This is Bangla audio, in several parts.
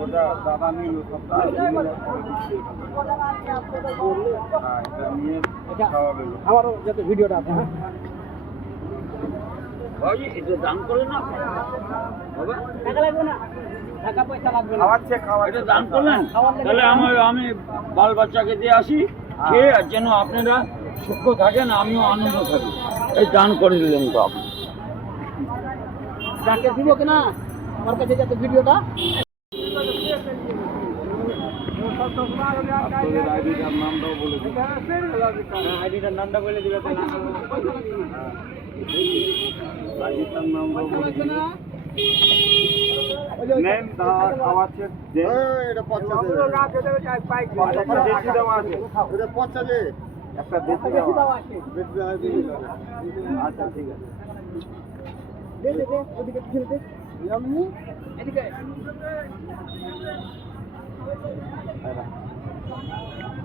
ওটা দাদা নিল হ্যাঁ এটা যাতে ভিডিওটা আছে টাকা লাগবে না টাকা পয়সা লাগবে না। খাওয়াচ্ছে খাওয়াচ্ছে দান করলেন? তাহলে আমার আমি বাল বাচ্চাকে দিয়ে আসি। খেয়ে আর যেন আপনারা সুখ থাকেন আমিও আনন্দ থাকি। এই দান করে দিলেন তো আপনি। যাকে দিব কিনা আমার কাছে যাতে ভিডিওটা আইডিটার নামটাও বলে দিন। আইডিটার নামটা বলে দিবে আইডিটার নামটাও বলে দিন। নেন দেশি আছে। একটা দেশি দেওয়া আছে। আচ্ছা ঠিক আছে। দে দে দে ওদিকে পিছনে দে। এদিকে।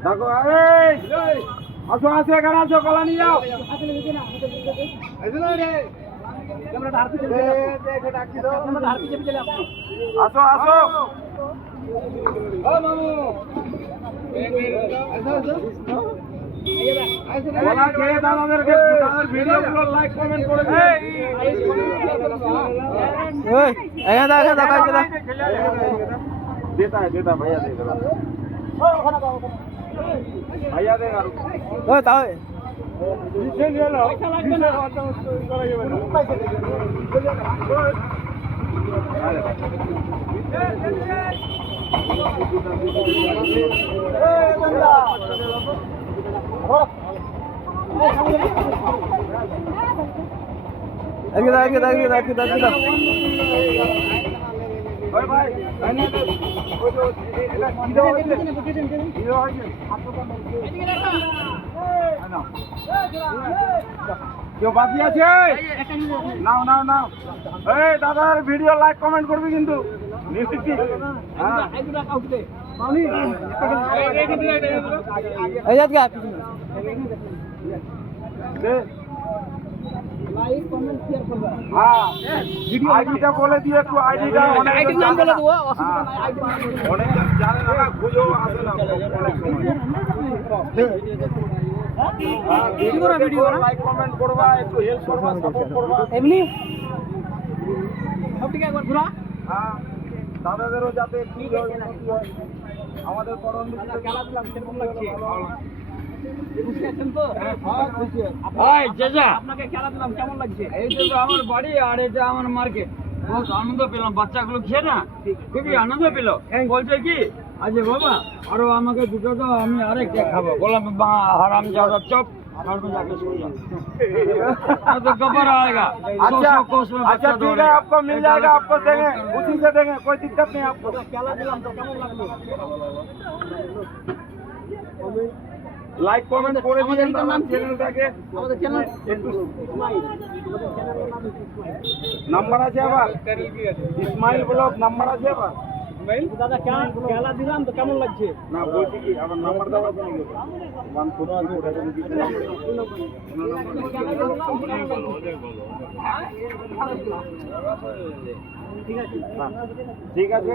দেখো এই! আসো আসো এখানে আসো কলা নিয়ে যাও। হাতে লেগে না হাতে লেগে দে আসো আসো আসো কলা খেয়ে দাদাদেরকে তাদের ভিডিওগুলো লাইক কমেন্ট করে দিন ওই এখানে কেউ বাকি আছে? নাও নাও নাও। এই দাদার ভিডিও লাইক কমেন্ট করবি কিন্তু। হ্যাঁ। আইডিটা হ্যাঁ। বলে দিয়ে একটু আইডিটা হ্যাঁ। জানে না খুঁজেও আসে না। সময় হ্যাঁ, ভিডিও ভিডিও লাইক কমেন্ট করবা একটু হেল্প করবা সাপোর্ট করবা এমনি সব ঠিক একবার ঘোরা হ্যাঁ দাদাদেরও যাতে হয়। আমাদের করণ খেলা দিলাম কেমন লাগছে? খুশি আছেন তো? হ্যাঁ খুশি ভাই আপনাকে খেলা দিলাম কেমন লাগছে? এই আমার বাড়ি আর এটা আমার মার্কেট। বহুত আনন্দ পেলাম বাচ্চাগুলো খেয়ে না? খুবই আনন্দ পেল। বলছে কি আচ্ছা বাবা আরো আমাকে দুটো দাও আমি আরেকটা খাবো বললাম বা হারাম যাদব চপ घर में जाके सो जा हाँ, तो कबर आएगा सौ अच्छा सौ कोस में अच्छा बच्चा ठीक है दौड़ेगा। आपको मिल जाएगा आपको देंगे उसी से देंगे कोई दिक्कत नहीं आपको খেলা দিলাম তো কেমন লাগলো লাইক কমেন্ট করে আমাদের দিন এটার নাম আমার কি? চ্যানেলটাকে আমাদের চ্যানেল একটু ইসমাইল আমাদের চ্যানেলের নাম ইসমাইল নাম্বার আছে আবার ইসমাইল ব্লগ নাম্বার আছে আবার দাদা কেমন খেলা দিলাম তো কেমন লাগছে? না বলছি কি আবার নাম্বার দেওয়া আছে নাকি? ওয়ান ফোর ঠিক আছে। ঠিক আছে।